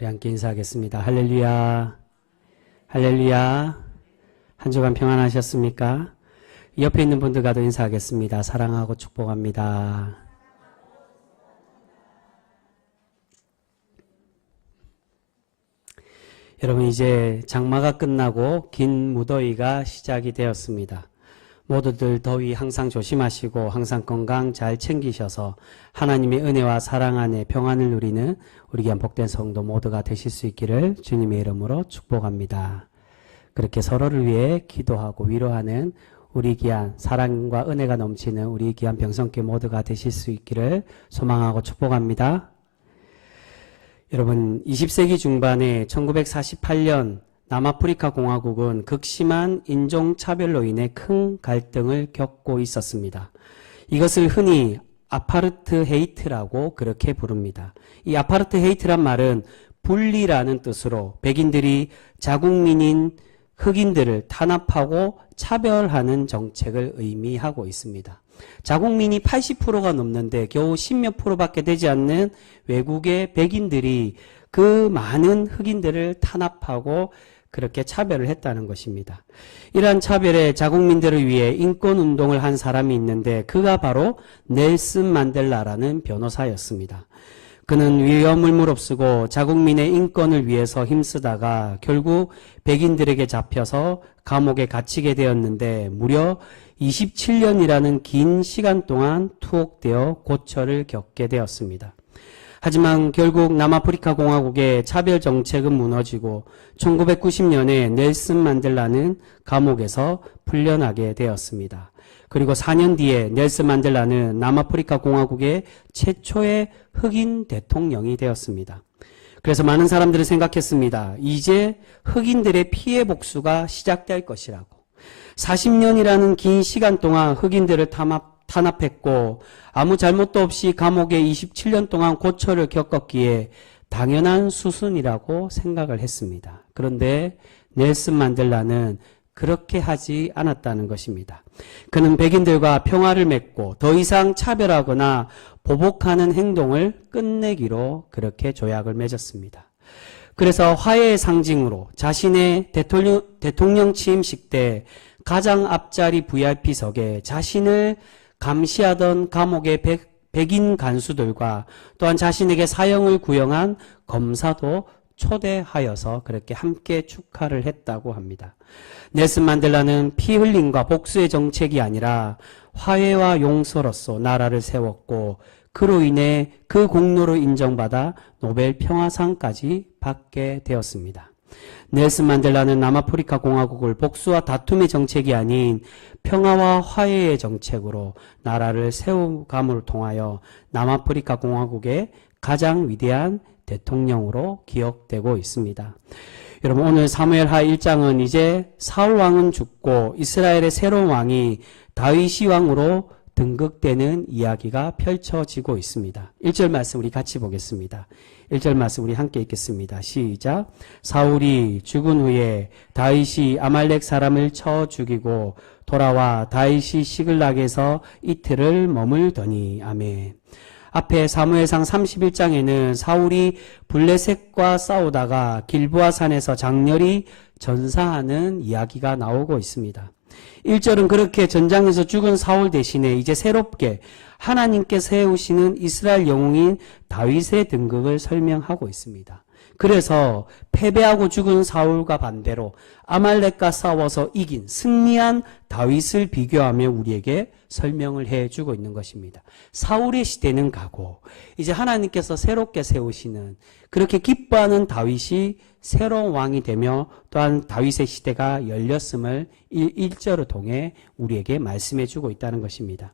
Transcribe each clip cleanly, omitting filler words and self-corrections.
우리 함께 인사하겠습니다. 할렐루야, 할렐루야. 한 주간 평안하셨습니까? 옆에 있는 분들과도 인사하겠습니다. 사랑하고 축복합니다. 여러분, 이제 장마가 끝나고 긴 무더위가 시작이 되었습니다. 모두들 더위 항상 조심하시고 항상 건강 잘 챙기셔서 하나님의 은혜와 사랑 안에 평안을 누리는 우리 귀한 복된 성도 모두가 되실 수 있기를 주님의 이름으로 축복합니다. 그렇게 서로를 위해 기도하고 위로하는 우리 귀한 사랑과 은혜가 넘치는 우리 귀한 병성교 모두가 되실 수 있기를 소망하고 축복합니다. 여러분, 20세기 중반에 1948년 남아프리카 공화국은 극심한 인종차별로 인해 큰 갈등을 겪고 있었습니다. 이것을 흔히 아파르트헤이트라고 그렇게 부릅니다. 이 아파르트헤이트란 말은 분리라는 뜻으로 백인들이 자국민인 흑인들을 탄압하고 차별하는 정책을 의미하고 있습니다. 자국민이 80%가 넘는데 겨우 10몇 프로밖에 되지 않는 외국의 백인들이 그 많은 흑인들을 탄압하고 그렇게 차별을 했다는 것입니다. 이러한 차별에 자국민들을 위해 인권운동을 한 사람이 있는데 그가 바로 넬슨 만델라라는 변호사였습니다. 그는 위험을 무릅쓰고 자국민의 인권을 위해서 힘쓰다가 결국 백인들에게 잡혀서 감옥에 갇히게 되었는데 무려 27년이라는 긴 시간 동안 투옥되어 고초를 겪게 되었습니다. 하지만 결국 남아프리카 공화국의 차별 정책은 무너지고 1990년에 넬슨 만델라는 감옥에서 풀려나게 되었습니다. 그리고 4년 뒤에 넬슨 만델라는 남아프리카 공화국의 최초의 흑인 대통령이 되었습니다. 그래서 많은 사람들은 생각했습니다. 이제 흑인들의 피해 복수가 시작될 것이라고. 40년이라는 긴 시간 동안 흑인들을 탄압했고 아무 잘못도 없이 감옥에 27년 동안 고초를 겪었기에 당연한 수순이라고 생각을 했습니다. 그런데 넬슨 만델라는 그렇게 하지 않았다는 것입니다. 그는 백인들과 평화를 맺고 더 이상 차별하거나 보복하는 행동을 끝내기로 그렇게 조약을 맺었습니다. 그래서 화해의 상징으로 자신의 대통령 취임식 때 가장 앞자리 VIP석에 자신을 감시하던 감옥의 백인 간수들과 또한 자신에게 사형을 구형한 검사도 초대하여서 그렇게 함께 축하를 했다고 합니다. 넬슨 만델라는 피 흘림과 복수의 정책이 아니라 화해와 용서로서 나라를 세웠고 그로 인해 그 공로로 인정받아 노벨 평화상까지 받게 되었습니다. 넬슨 만델라는 남아프리카 공화국을 복수와 다툼의 정책이 아닌 평화와 화해의 정책으로 나라를 세우감을 통하여 남아프리카 공화국의 가장 위대한 대통령으로 기억되고 있습니다. 여러분, 오늘 사무엘하 1장은 이제 사울 왕은 죽고 이스라엘의 새로운 왕이 다윗이 왕으로 등극되는 이야기가 펼쳐지고 있습니다. 1절 말씀 우리 같이 보겠습니다. 1절 말씀 우리 함께 읽겠습니다. 시작. 사울이 죽은 후에 다윗이 아말렉 사람을 쳐 죽이고 돌아와 다윗이 시글락에서 이틀을 머물더니. 아멘. 앞에 사무엘상 31장에는 사울이 블레셋과 싸우다가 길보아 산에서 장렬히 전사하는 이야기가 나오고 있습니다. 1절은 그렇게 전장에서 죽은 사울 대신에 이제 새롭게 하나님께 세우시는 이스라엘 영웅인 다윗의 등극을 설명하고 있습니다. 그래서 패배하고 죽은 사울과 반대로 아말렉과 싸워서 이긴 승리한 다윗을 비교하며 우리에게 설명을 해주고 있는 것입니다. 사울의 시대는 가고 이제 하나님께서 새롭게 세우시는 그렇게 기뻐하는 다윗이 새로운 왕이 되며 또한 다윗의 시대가 열렸음을 1절을 통해 우리에게 말씀해 주고 있다는 것입니다.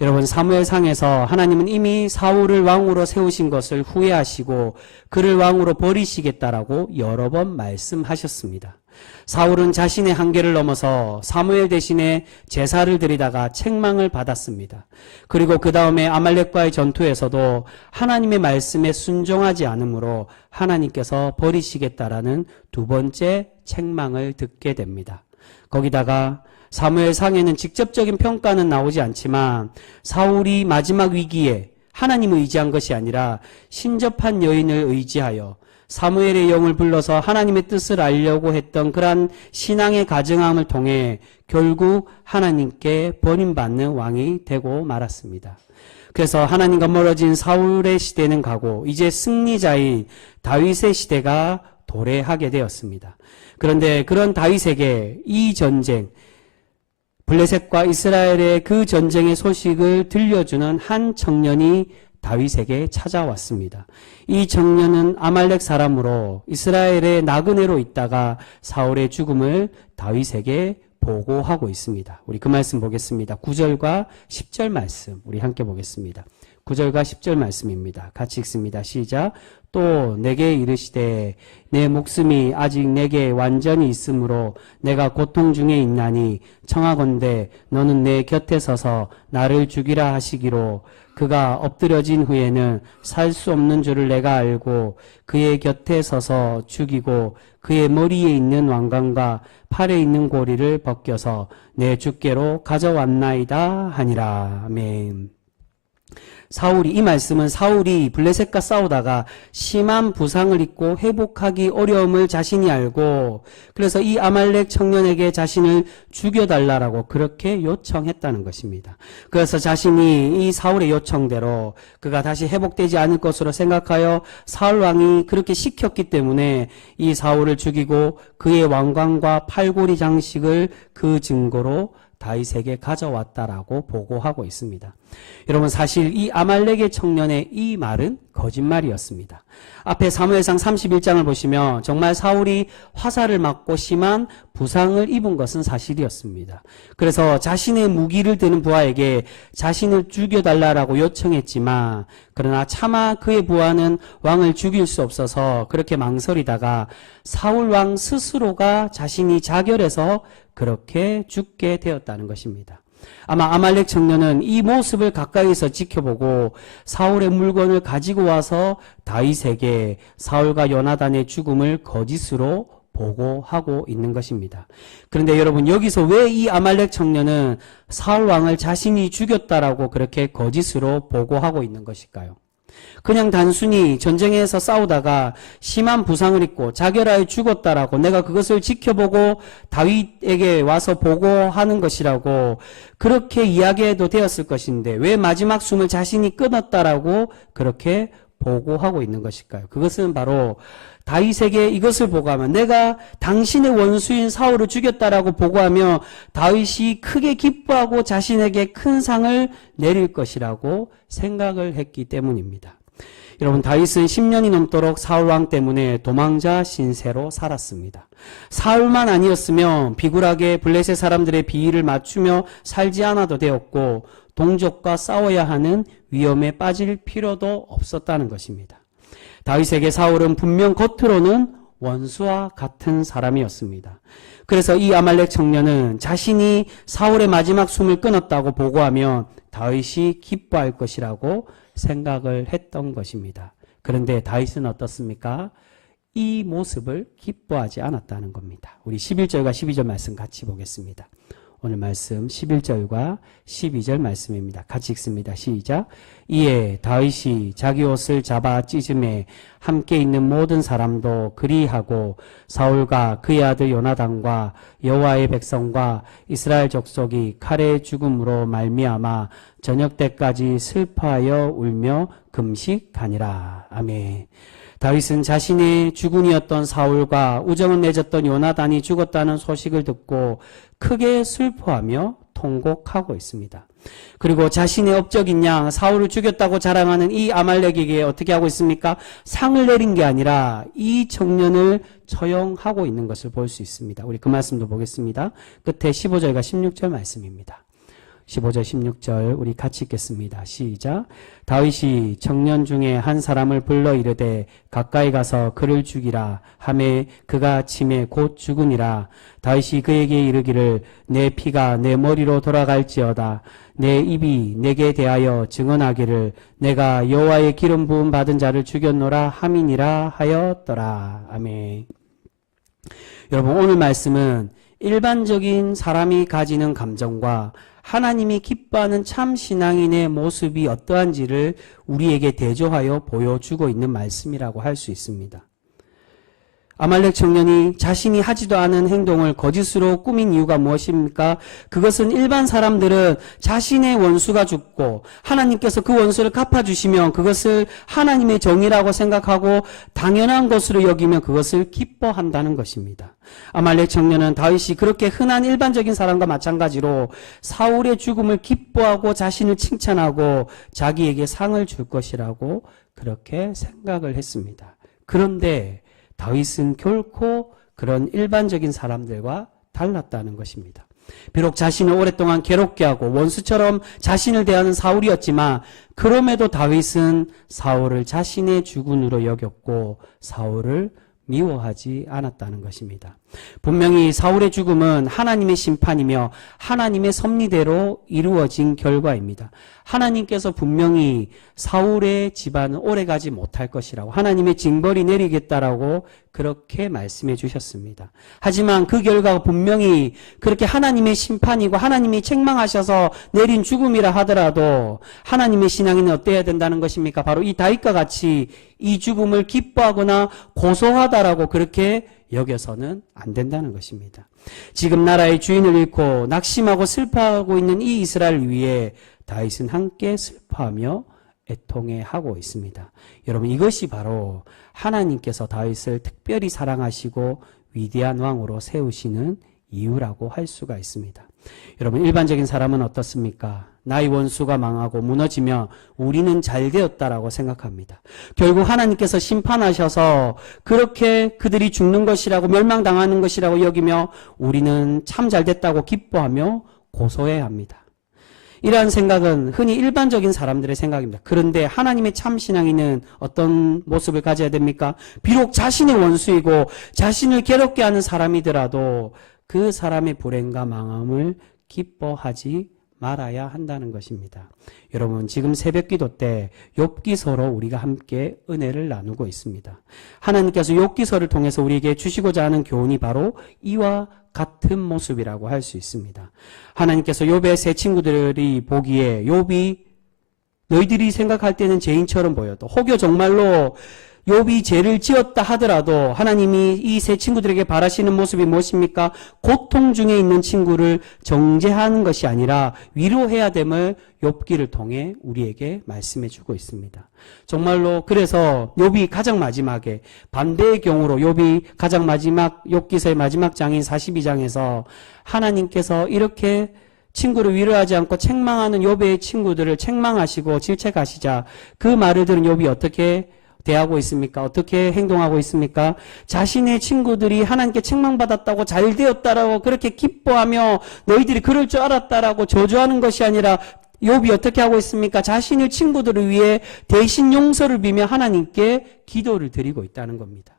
여러분, 사무엘상에서 하나님은 이미 사울을 왕으로 세우신 것을 후회하시고 그를 왕으로 버리시겠다라고 여러 번 말씀하셨습니다. 사울은 자신의 한계를 넘어서 사무엘 대신에 제사를 드리다가 책망을 받았습니다. 그리고 그 다음에 아말렉과의 전투에서도 하나님의 말씀에 순종하지 않으므로 하나님께서 버리시겠다라는 두 번째 책망을 듣게 됩니다. 거기다가 사무엘상에는 직접적인 평가는 나오지 않지만 사울이 마지막 위기에 하나님을 의지한 것이 아니라 신접한 여인을 의지하여 사무엘의 영을 불러서 하나님의 뜻을 알려고 했던 그러한 신앙의 가증함을 통해 결국 하나님께 버림받는 왕이 되고 말았습니다. 그래서 하나님과 멀어진 사울의 시대는 가고 이제 승리자인 다윗의 시대가 도래하게 되었습니다. 그런데 그런 다윗에게 이 전쟁, 블레셋과 이스라엘의 그 전쟁의 소식을 들려주는 한 청년이 다윗에게 찾아왔습니다. 이 청년은 아말렉 사람으로 이스라엘의 나그네로 있다가 사울의 죽음을 다윗에게 보고하고 있습니다. 우리 그 말씀 보겠습니다. 9절과 10절 말씀 우리 함께 보겠습니다. 9절과 10절 말씀입니다. 같이 읽습니다. 시작. 또 내게 이르시되 내 목숨이 아직 내게 완전히 있으므로 내가 고통 중에 있나니 청하건대 너는 내 곁에 서서 나를 죽이라 하시기로 그가 엎드려진 후에는 살 수 없는 줄을 내가 알고 그의 곁에 서서 죽이고 그의 머리에 있는 왕관과 팔에 있는 고리를 벗겨서 내 주께로 가져왔나이다 하니라. 아멘. 이 말씀은 사울이 블레셋과 싸우다가 심한 부상을 입고 회복하기 어려움을 자신이 알고 그래서 이 아말렉 청년에게 자신을 죽여달라고 그렇게 요청했다는 것입니다. 그래서 자신이 이 사울의 요청대로 그가 다시 회복되지 않을 것으로 생각하여 사울 왕이 그렇게 시켰기 때문에 이 사울을 죽이고 그의 왕관과 팔고리 장식을 그 증거로 다윗에게 가져왔다라고 보고하고 있습니다. 여러분 사실 이 아말렉의 청년의 이 말은 거짓말이었습니다. 앞에 사무엘상 31장을 보시면 정말 사울이 화살을 맞고 심한 부상을 입은 것은 사실이었습니다. 그래서 자신의 무기를 드는 부하에게 자신을 죽여달라고 요청했지만 그러나 차마 그의 부하는 왕을 죽일 수 없어서 그렇게 망설이다가 사울 왕 스스로가 자신이 자결해서 그렇게 죽게 되었다는 것입니다. 아마 아말렉 청년은 이 모습을 가까이서 지켜보고 사울의 물건을 가지고 와서 다윗에게 사울과 요나단의 죽음을 거짓으로 보고하고 있는 것입니다. 그런데 여러분 여기서 왜 이 아말렉 청년은 사울 왕을 자신이 죽였다라고 그렇게 거짓으로 보고하고 있는 것일까요? 그냥 단순히 전쟁에서 싸우다가 심한 부상을 입고 자결하여 죽었다라고 내가 그것을 지켜보고 다윗에게 와서 보고하는 것이라고 그렇게 이야기해도 되었을 것인데 왜 마지막 숨을 자신이 끊었다라고 그렇게 보고하고 있는 것일까요? 그것은 바로 다윗에게 이것을 보고하면 내가 당신의 원수인 사울을 죽였다라고 보고하며 다윗이 크게 기뻐하고 자신에게 큰 상을 내릴 것이라고 생각을 했기 때문입니다. 여러분 다윗은 10년이 넘도록 사울 왕 때문에 도망자 신세로 살았습니다. 사울만 아니었으면 비굴하게 블레셋 사람들의 비위를 맞추며 살지 않아도 되었고 동족과 싸워야 하는 위험에 빠질 필요도 없었다는 것입니다. 다윗에게 사울은 분명 겉으로는 원수와 같은 사람이었습니다. 그래서 이 아말렉 청년은 자신이 사울의 마지막 숨을 끊었다고 보고하면 다윗이 기뻐할 것이라고 생각을 했던 것입니다. 그런데 다윗은 어떻습니까? 이 모습을 기뻐하지 않았다는 겁니다. 우리 11절과 12절 말씀 같이 보겠습니다. 오늘 말씀 11절과 12절 말씀입니다. 같이 읽습니다. 시작. 이에 다윗이 자기 옷을 잡아 찢음에 함께 있는 모든 사람도 그리하고 사울과 그의 아들 요나단과 여호와의 백성과 이스라엘 족속이 칼의 죽음으로 말미암아 저녁 때까지 슬퍼하여 울며 금식하니라. 아멘. 다윗은 자신의 주군이었던 사울과 우정을 맺었던 요나단이 죽었다는 소식을 듣고 크게 슬퍼하며 통곡하고 있습니다. 그리고 자신의 업적인 양 사울을 죽였다고 자랑하는 이 아말렉에게 어떻게 하고 있습니까? 상을 내린 게 아니라 이 청년을 처형하고 있는 것을 볼 수 있습니다. 우리 그 말씀도 보겠습니다. 끝에 15절과 16절 말씀입니다. 15절 16절 우리 같이 읽겠습니다. 시작. 다윗이 청년 중에 한 사람을 불러 이르되 가까이 가서 그를 죽이라 하매 그가 아침에 곧 죽으니라. 다윗이 그에게 이르기를 내 피가 내 머리로 돌아갈지어다. 내 입이 내게 대하여 증언하기를 내가 여호와의 기름 부음 받은 자를 죽였노라 함이니라 하였더라. 아멘. 여러분 오늘 말씀은 일반적인 사람이 가지는 감정과 하나님이 기뻐하는 참 신앙인의 모습이 어떠한지를 우리에게 대조하여 보여주고 있는 말씀이라고 할 수 있습니다. 아말렉 청년이 자신이 하지도 않은 행동을 거짓으로 꾸민 이유가 무엇입니까? 그것은 일반 사람들은 자신의 원수가 죽고 하나님께서 그 원수를 갚아주시면 그것을 하나님의 정의라고 생각하고 당연한 것으로 여기며 그것을 기뻐한다는 것입니다. 아말렉 청년은 다윗이 그렇게 흔한 일반적인 사람과 마찬가지로 사울의 죽음을 기뻐하고 자신을 칭찬하고 자기에게 상을 줄 것이라고 그렇게 생각을 했습니다. 그런데 다윗은 결코 그런 일반적인 사람들과 달랐다는 것입니다. 비록 자신을 오랫동안 괴롭게 하고 원수처럼 자신을 대하는 사울이었지만 그럼에도 다윗은 사울을 자신의 주군으로 여겼고 사울을 미워하지 않았다는 것입니다. 분명히 사울의 죽음은 하나님의 심판이며 하나님의 섭리대로 이루어진 결과입니다. 하나님께서 분명히 사울의 집안은 오래가지 못할 것이라고 하나님의 징벌이 내리겠다라고 그렇게 말씀해 주셨습니다. 하지만 그 결과가 분명히 그렇게 하나님의 심판이고 하나님이 책망하셔서 내린 죽음이라 하더라도 하나님의 신앙인은 어때야 된다는 것입니까? 바로 이 다윗과 같이 이 죽음을 기뻐하거나 고소하다라고 그렇게 여겨서는 안 된다는 것입니다. 지금 나라의 주인을 잃고 낙심하고 슬퍼하고 있는 이 이스라엘을 위해 다윗은 함께 슬퍼하며 애통해하고 있습니다. 여러분, 이것이 바로 하나님께서 다윗을 특별히 사랑하시고 위대한 왕으로 세우시는 이유라고 할 수가 있습니다. 여러분, 일반적인 사람은 어떻습니까? 나의 원수가 망하고 무너지며 우리는 잘 되었다라고 생각합니다. 결국 하나님께서 심판하셔서 그렇게 그들이 죽는 것이라고 멸망당하는 것이라고 여기며 우리는 참 잘 됐다고 기뻐하며 고소해야 합니다. 이러한 생각은 흔히 일반적인 사람들의 생각입니다. 그런데 하나님의 참 신앙인은 어떤 모습을 가져야 됩니까? 비록 자신의 원수이고 자신을 괴롭게 하는 사람이더라도 그 사람의 불행과 망함을 기뻐하지 말아야 한다는 것입니다. 여러분, 지금 새벽기도 때 욥기서로 우리가 함께 은혜를 나누고 있습니다. 하나님께서 욥기서를 통해서 우리에게 주시고자 하는 교훈이 바로 이와 같은 모습이라고 할 수 있습니다. 하나님께서 욥의 세 친구들이 보기에 욥이 너희들이 생각할 때는 죄인처럼 보여도 혹여 정말로 욥이 죄를 지었다 하더라도 하나님이 이 세 친구들에게 바라시는 모습이 무엇입니까? 고통 중에 있는 친구를 정죄하는 것이 아니라 위로해야 됨을 욥기를 통해 우리에게 말씀해 주고 있습니다. 정말로 그래서 욥이 가장 마지막에 반대의 경우로 욥이 가장 마지막 욥기서의 마지막 장인 42장에서 하나님께서 이렇게 친구를 위로하지 않고 책망하는 욥의 친구들을 책망하시고 질책하시자 그 말을 들은 욥이 어떻게 대하고 있습니까? 어떻게 행동하고 있습니까? 자신의 친구들이 하나님께 책망받았다고 잘 되었다라고 그렇게 기뻐하며 너희들이 그럴 줄 알았다라고 저주하는 것이 아니라 욥이 어떻게 하고 있습니까? 자신의 친구들을 위해 대신 용서를 비며 하나님께 기도를 드리고 있다는 겁니다.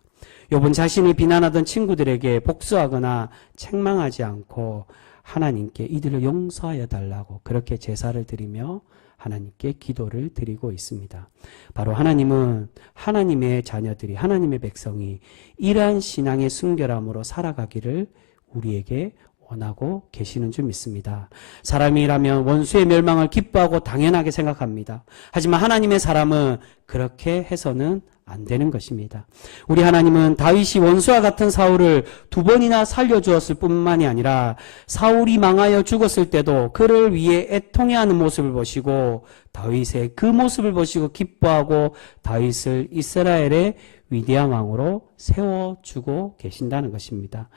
욥은 자신이 비난하던 친구들에게 복수하거나 책망하지 않고 하나님께 이들을 용서하여 달라고 그렇게 제사를 드리며 하나님께 기도를 드리고 있습니다. 바로 하나님은 하나님의 자녀들이, 하나님의 백성이 이러한 신앙의 순결함으로 살아가기를 우리에게 원하고 계시는 줄 믿습니다. 사람이라면 원수의 멸망을 기뻐하고 당연하게 생각합니다. 하지만 하나님의 사람은 그렇게 해서는 안 되는 것입니다. 우리 하나님은 다윗이 원수와 같은 사울을 2번이나 살려주었을 뿐만이 아니라 사울이 망하여 죽었을 때도 그를 위해 애통해하는 모습을 보시고 다윗의 그 모습을 보시고 기뻐하고 다윗을 이스라엘의 위대한 왕으로 세워주고 계신다는 것입니다.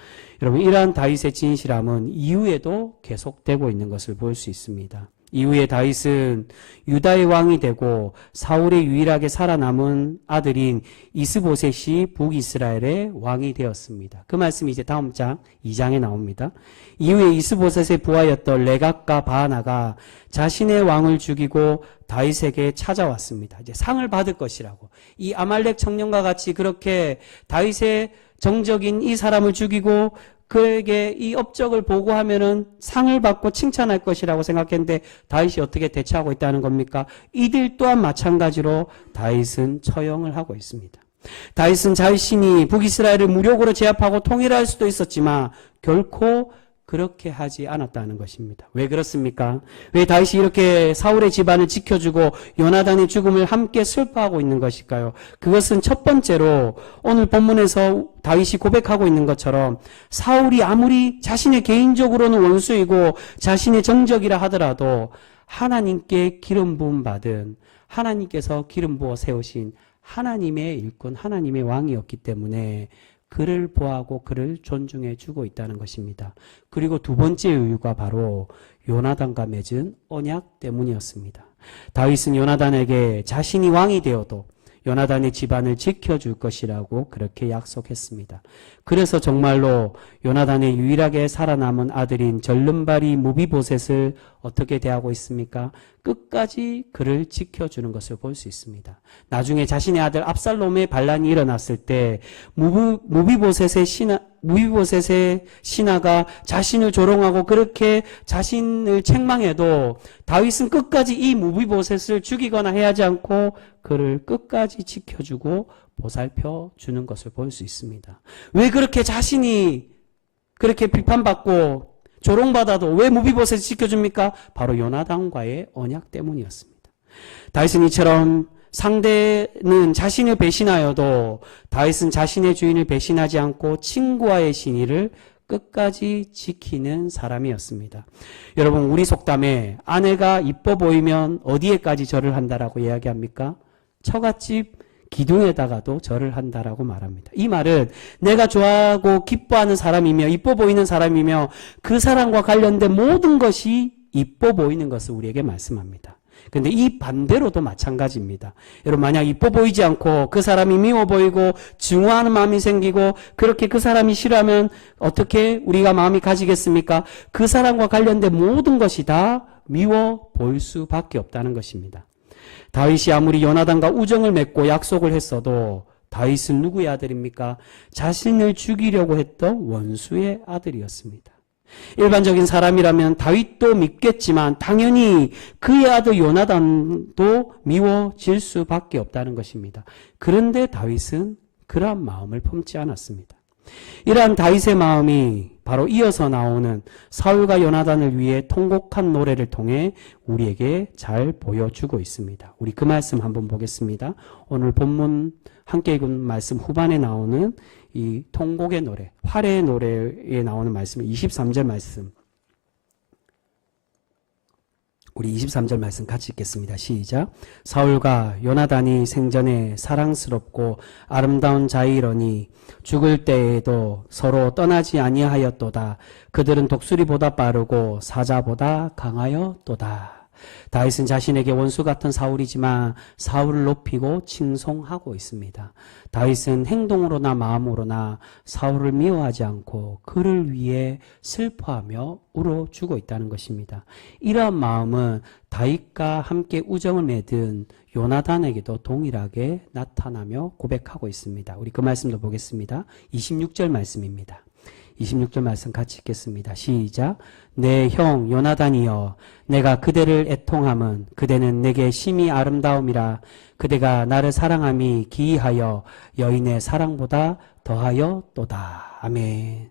여러분, 이러한 다윗의 진실함은 이후에도 계속되고 있는 것을 볼 수 있습니다. 이후에 다윗은 유다의 왕이 되고 사울의 유일하게 살아남은 아들인 이스보셋이 북이스라엘의 왕이 되었습니다. 그 말씀이 이제 다음 장 2장에 나옵니다. 이후에 이스보셋의 부하였던 레갑과 바하나가 자신의 왕을 죽이고 다윗에게 찾아왔습니다. 이제 상을 받을 것이라고. 이 아말렉 청년과 같이 그렇게 다윗의 정적인 이 사람을 죽이고 그에게 이 업적을 보고하면은 상을 받고 칭찬할 것이라고 생각했는데 다윗이 어떻게 대처하고 있다는 겁니까? 이들 또한 마찬가지로 다윗은 처형을 하고 있습니다. 다윗은 자신이 북이스라엘을 무력으로 제압하고 통일할 수도 있었지만 결코 그렇게 하지 않았다는 것입니다. 왜 그렇습니까? 왜 다윗이 이렇게 사울의 집안을 지켜주고 요나단의 죽음을 함께 슬퍼하고 있는 것일까요? 그것은 첫 번째로 오늘 본문에서 다윗이 고백하고 있는 것처럼 사울이 아무리 자신의 개인적으로는 원수이고 자신의 정적이라 하더라도 하나님께 기름 부음 받은, 하나님께서 기름 부어 세우신 하나님의 일꾼, 하나님의 왕이었기 때문에 그를 보호하고 그를 존중해 주고 있다는 것입니다. 그리고 두 번째 이유가 바로 요나단과 맺은 언약 때문이었습니다. 다윗은 요나단에게 자신이 왕이 되어도 요나단의 집안을 지켜줄 것이라고 그렇게 약속했습니다. 그래서 정말로 요나단의 유일하게 살아남은 아들인 절름발이 무비보셋을 어떻게 대하고 있습니까? 끝까지 그를 지켜주는 것을 볼 수 있습니다. 나중에 자신의 아들 압살롬의 반란이 일어났을 때 무비보셋의 신하가 자신을 조롱하고 그렇게 자신을 책망해도 다윗은 끝까지 이 무비보셋을 죽이거나 해하지 않고 그를 끝까지 지켜주고 보살펴 주는 것을 볼 수 있습니다. 왜 그렇게 자신이 그렇게 비판받고 조롱받아도 왜 무비보셋을 지켜줍니까? 바로 요나단과의 언약 때문이었습니다. 다윗은 이처럼 상대는 자신을 배신하여도 다윗은 자신의 주인을 배신하지 않고 친구와의 신의를 끝까지 지키는 사람이었습니다. 여러분, 우리 속담에 아내가 이뻐 보이면 어디에까지 절을 한다라고 이야기합니까? 처갓집 기둥에다가도 절을 한다라고 말합니다. 이 말은 내가 좋아하고 기뻐하는 사람이며 이뻐 보이는 사람이며 그 사람과 관련된 모든 것이 이뻐 보이는 것을 우리에게 말씀합니다. 그런데 이 반대로도 마찬가지입니다. 여러분, 만약 이뻐 보이지 않고 그 사람이 미워 보이고 증오하는 마음이 생기고 그렇게 그 사람이 싫어하면 어떻게 우리가 마음이 가지겠습니까? 그 사람과 관련된 모든 것이 다 미워 보일 수밖에 없다는 것입니다. 다윗이 아무리 요나단과 우정을 맺고 약속을 했어도 다윗은 누구의 아들입니까? 자신을 죽이려고 했던 원수의 아들이었습니다. 일반적인 사람이라면 다윗도 믿겠지만 당연히 그의 아들 요나단도 미워질 수밖에 없다는 것입니다. 그런데 다윗은 그러한 마음을 품지 않았습니다. 이러한 다윗의 마음이 바로 이어서 나오는 사울과 요나단을 위해 통곡한 노래를 통해 우리에게 잘 보여주고 있습니다. 우리 그 말씀 한번 보겠습니다. 오늘 본문 함께 읽은 말씀 후반에 나오는 이 통곡의 노래, 활의 노래에 나오는 말씀 23절 말씀, 우리 23절 말씀 같이 읽겠습니다. 시작. 사울과 요나단이 생전에 사랑스럽고 아름다운 자이러니 죽을 때에도 서로 떠나지 아니하였도다. 그들은 독수리보다 빠르고 사자보다 강하였도다. 다윗은 자신에게 원수 같은 사울이지만 사울을 높이고 칭송하고 있습니다. 다윗은 행동으로나 마음으로나 사울을 미워하지 않고 그를 위해 슬퍼하며 울어주고 있다는 것입니다. 이러한 마음은 다윗과 함께 우정을 맺은 요나단에게도 동일하게 나타나며 고백하고 있습니다. 우리 그 말씀도 보겠습니다. 26절 말씀입니다. 26절 말씀 같이 읽겠습니다. 시작. 내 형 요나단이여, 내가 그대를 애통함은 그대는 내게 심히 아름다움이라. 그대가 나를 사랑함이 기이하여 여인의 사랑보다 더하여도다. 아멘.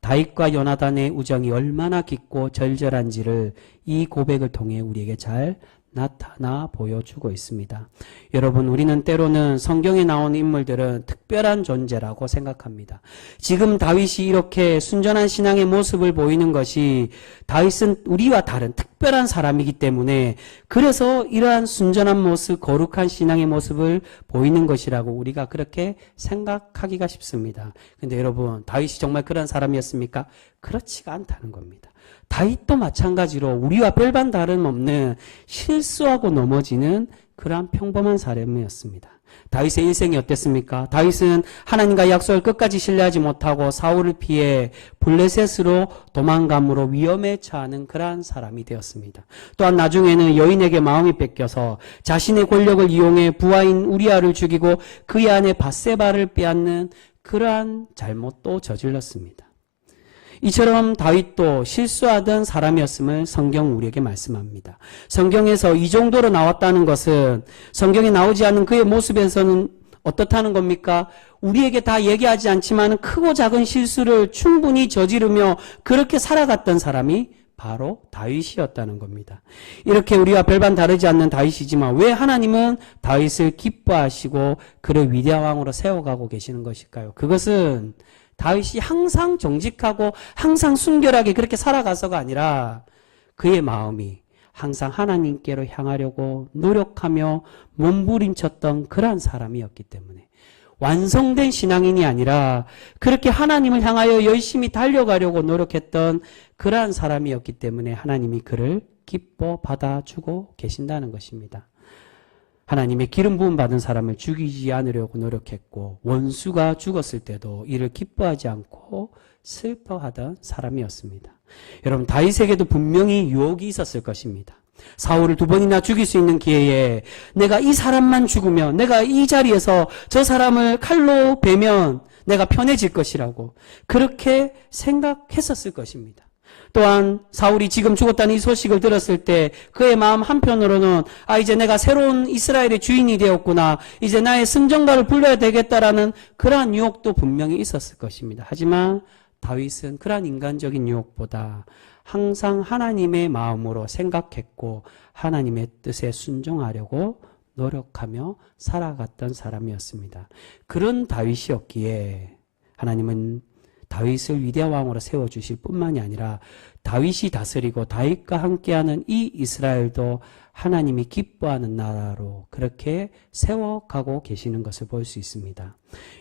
다윗과 요나단의 우정이 얼마나 깊고 절절한지를 이 고백을 통해 우리에게 잘 나타나 보여주고 있습니다. 여러분, 우리는 때로는 성경에 나오는 인물들은 특별한 존재라고 생각합니다. 지금 다윗이 이렇게 순전한 신앙의 모습을 보이는 것이 다윗은 우리와 다른 특별한 사람이기 때문에 그래서 이러한 순전한 모습, 거룩한 신앙의 모습을 보이는 것이라고 우리가 그렇게 생각하기가 쉽습니다. 근데 여러분, 다윗이 정말 그런 사람이었습니까? 그렇지가 않다는 겁니다. 다윗도 마찬가지로 우리와 별반 다름없는 실수하고 넘어지는 그러한 평범한 사람이었습니다. 다윗의 일생이 어땠습니까? 다윗은 하나님과 약속을 끝까지 신뢰하지 못하고 사울을 피해 블레셋으로 도망감으로 위험에 처하는 그러한 사람이 되었습니다. 또한 나중에는 여인에게 마음이 뺏겨서 자신의 권력을 이용해 부하인 우리아를 죽이고 그의 아내 밧세바를 빼앗는 그러한 잘못도 저질렀습니다. 이처럼 다윗도 실수하던 사람이었음을 성경 우리에게 말씀합니다. 성경에서 이 정도로 나왔다는 것은 성경에 나오지 않는 그의 모습에서는 어떻다는 겁니까? 우리에게 다 얘기하지 않지만 크고 작은 실수를 충분히 저지르며 그렇게 살아갔던 사람이 바로 다윗이었다는 겁니다. 이렇게 우리와 별반 다르지 않는 다윗이지만 왜 하나님은 다윗을 기뻐하시고 그를 위대한 왕으로 세워가고 계시는 것일까요? 그것은 다윗이 항상 정직하고 항상 순결하게 그렇게 살아가서가 아니라 그의 마음이 항상 하나님께로 향하려고 노력하며 몸부림쳤던 그러한 사람이었기 때문에 완성된 신앙인이 아니라 그렇게 하나님을 향하여 열심히 달려가려고 노력했던 그러한 사람이었기 때문에 하나님이 그를 기뻐 받아주고 계신다는 것입니다. 하나님의 기름 부음 받은 사람을 죽이지 않으려고 노력했고 원수가 죽었을 때도 이를 기뻐하지 않고 슬퍼하던 사람이었습니다. 여러분 다윗에게도 분명히 유혹이 있었을 것입니다. 사울을 2번이나 죽일 수 있는 기회에 내가 이 사람만 죽으면 내가 이 자리에서 저 사람을 칼로 베면 내가 편해질 것이라고 그렇게 생각했었을 것입니다. 또한 사울이 지금 죽었다는 이 소식을 들었을 때 그의 마음 한편으로는 이제 내가 새로운 이스라엘의 주인이 되었구나, 이제 나의 승전가를 불러야 되겠다라는 그러한 유혹도 분명히 있었을 것입니다. 하지만 다윗은 그러한 인간적인 유혹보다 항상 하나님의 마음으로 생각했고 하나님의 뜻에 순종하려고 노력하며 살아갔던 사람이었습니다. 그런 다윗이었기에 하나님은 다윗을 위대한 왕으로 세워주실 뿐만이 아니라 다윗이 다스리고 다윗과 함께하는 이 이스라엘도 하나님이 기뻐하는 나라로 그렇게 세워가고 계시는 것을 볼 수 있습니다.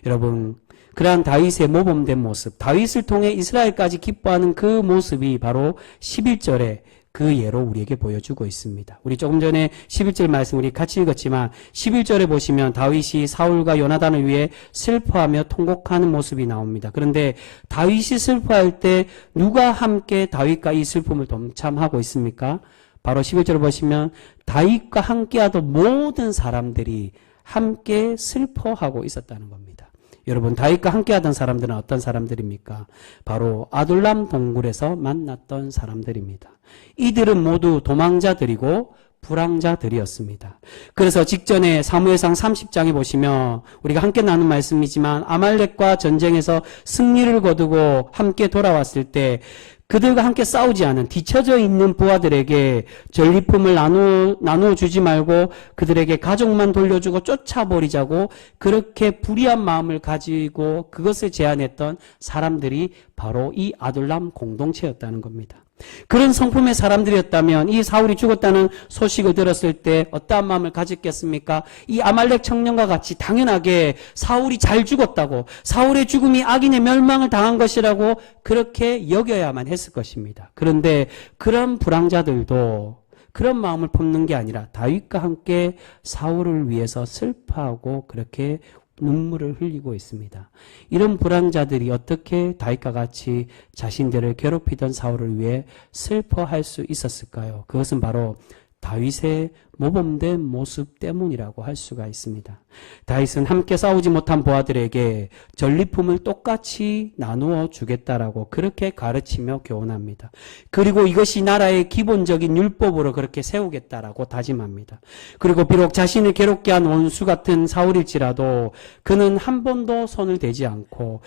여러분, 그러한 다윗의 모범된 모습, 다윗을 통해 이스라엘까지 기뻐하는 그 모습이 바로 11절에 그 예로 우리에게 보여주고 있습니다. 우리 조금 전에 11절 말씀 우리 같이 읽었지만 11절에 보시면 다윗이 사울과 요나단을 위해 슬퍼하며 통곡하는 모습이 나옵니다. 그런데 다윗이 슬퍼할 때 누가 함께 다윗과 이 슬픔을 동참하고 있습니까? 바로 11절을 보시면 다윗과 함께하던 모든 사람들이 함께 슬퍼하고 있었다는 겁니다. 여러분, 다윗과 함께하던 사람들은 어떤 사람들입니까? 바로 아둘람 동굴에서 만났던 사람들입니다. 이들은 모두 도망자들이고 불황자들이었습니다. 그래서 직전에 사무엘상 30장에 보시면 우리가 함께 나눈 말씀이지만 아말렉과 전쟁에서 승리를 거두고 함께 돌아왔을 때 그들과 함께 싸우지 않은 뒤처져 있는 부하들에게 전리품을 나누어 주지 말고 그들에게 가족만 돌려주고 쫓아버리자고 그렇게 불의한 마음을 가지고 그것을 제안했던 사람들이 바로 이 아둘람 공동체였다는 겁니다. 그런 성품의 사람들이었다면 이 사울이 죽었다는 소식을 들었을 때 어떠한 마음을 가졌겠습니까? 이 아말렉 청년과 같이 당연하게 사울이 잘 죽었다고, 사울의 죽음이 악인의 멸망을 당한 것이라고 그렇게 여겨야만 했을 것입니다. 그런데 그런 불황자들도 그런 마음을 품는 게 아니라 다윗과 함께 사울을 위해서 슬퍼하고 그렇게 눈물을 흘리고 있습니다. 이런 불황자들이 어떻게 다윗과 같이 자신들을 괴롭히던 사울을 위해 슬퍼할 수 있었을까요? 그것은 바로 다윗의 모범된 모습 때문이라고 할 수가 있습니다. 다윗은 함께 싸우지 못한 부하들에게 전리품을 똑같이 나누어 주겠다라고 그렇게 가르치며 교훈합니다. 그리고 이것이 나라의 기본적인 율법으로 그렇게 세우겠다라고 다짐합니다. 그리고 비록 자신을 괴롭게 한 원수 같은 사울일지라도 그는 한 번도 손을 대지 않고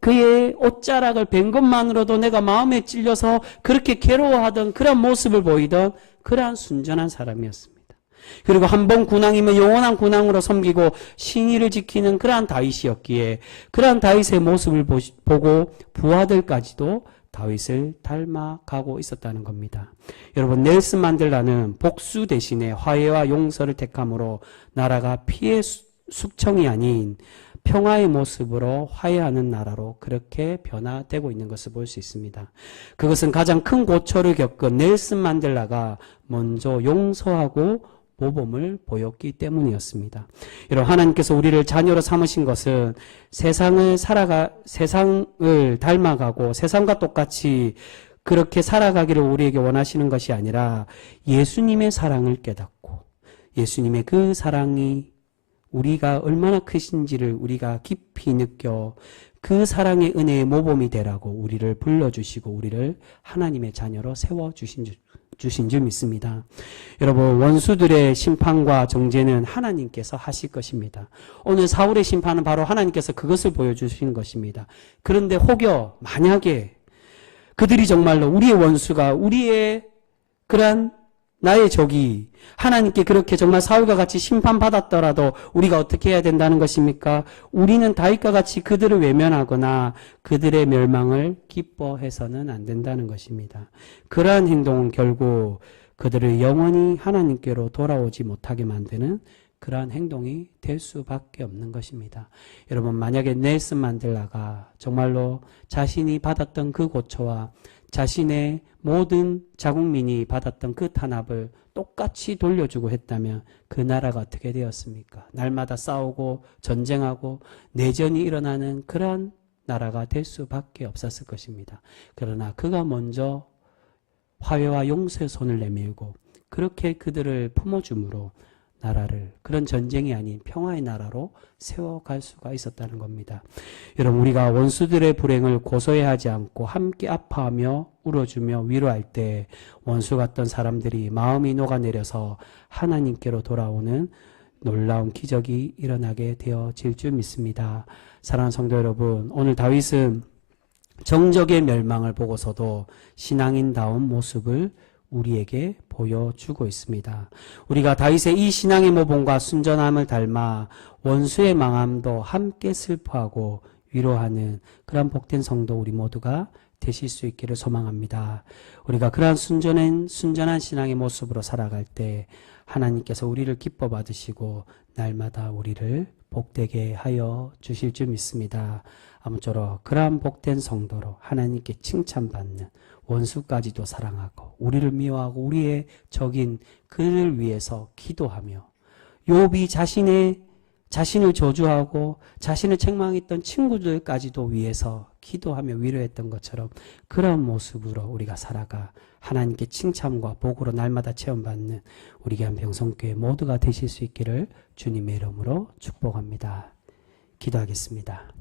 그의 옷자락을 벤 것만으로도 내가 마음에 찔려서 그렇게 괴로워하던 그런 모습을 보이던 그러한 순전한 사람이었습니다. 그리고 한 번 군왕이면 영원한 군왕으로 섬기고 신의를 지키는 그러한 다윗이었기에 그러한 다윗의 모습을 보고 부하들까지도 다윗을 닮아가고 있었다는 겁니다. 여러분, 넬슨 만델라는 복수 대신에 화해와 용서를 택함으로 나라가 피해 숙청이 아닌 평화의 모습으로 화해하는 나라로 그렇게 변화되고 있는 것을 볼 수 있습니다. 그것은 가장 큰 고초를 겪은 넬슨 만델라가 먼저 용서하고 모범을 보였기 때문이었습니다. 여러분, 하나님께서 우리를 자녀로 삼으신 것은 세상을 닮아가고 세상과 똑같이 그렇게 살아가기를 우리에게 원하시는 것이 아니라 예수님의 사랑을 깨닫고 예수님의 그 사랑이 우리가 얼마나 크신지를 우리가 깊이 느껴 그 사랑의 은혜의 모범이 되라고 우리를 불러주시고 우리를 하나님의 자녀로 세워주신 주신 줄 믿습니다. 여러분, 원수들의 심판과 정죄는 하나님께서 하실 것입니다. 오늘 사울의 심판은 바로 하나님께서 그것을 보여주신 것입니다. 그런데 혹여 만약에 그들이 정말로 우리의 원수가, 우리의 그러한 나의 적이 하나님께 그렇게 정말 사울과 같이 심판받았더라도 우리가 어떻게 해야 된다는 것입니까? 우리는 다윗과 같이 그들을 외면하거나 그들의 멸망을 기뻐해서는 안 된다는 것입니다. 그러한 행동은 결국 그들을 영원히 하나님께로 돌아오지 못하게 만드는 그러한 행동이 될 수밖에 없는 것입니다. 여러분, 만약에 넬슨 만델라가 정말로 자신이 받았던 그 고초와 자신의 모든 자국민이 받았던 그 탄압을 똑같이 돌려주고 했다면 그 나라가 어떻게 되었습니까? 날마다 싸우고 전쟁하고 내전이 일어나는 그러한 나라가 될 수밖에 없었을 것입니다. 그러나 그가 먼저 화해와 용서의 손을 내밀고 그렇게 그들을 품어줌으로 나라를, 그런 전쟁이 아닌 평화의 나라로 세워갈 수가 있었다는 겁니다. 여러분, 우리가 원수들의 불행을 고소해하지 않고 함께 아파하며 울어주며 위로할 때 원수 같던 사람들이 마음이 녹아내려서 하나님께로 돌아오는 놀라운 기적이 일어나게 되어질 줄 믿습니다. 사랑하는 성도 여러분, 오늘 다윗은 정적의 멸망을 보고서도 신앙인다운 모습을 우리에게 보여주고 있습니다. 우리가 다윗의 이 신앙의 모범과 순전함을 닮아 원수의 망함도 함께 슬퍼하고 위로하는 그런 복된 성도 우리 모두가 되실 수 있기를 소망합니다. 우리가 그러한 순전한 신앙의 모습으로 살아갈 때 하나님께서 우리를 기뻐 받으시고 날마다 우리를 복되게 하여 주실 줄 믿습니다. 아무쪼록 그러한 복된 성도로 하나님께 칭찬받는, 원수까지도 사랑하고 우리를 미워하고 우리의 적인 그를 위해서 기도하며, 욥이 자신을 저주하고 자신을 책망했던 친구들까지도 위해서 기도하며 위로했던 것처럼 그런 모습으로 우리가 살아가 하나님께 칭찬과 복으로 날마다 체험받는 우리 한평성교회 모두가 되실 수 있기를 주님의 이름으로 축복합니다. 기도하겠습니다.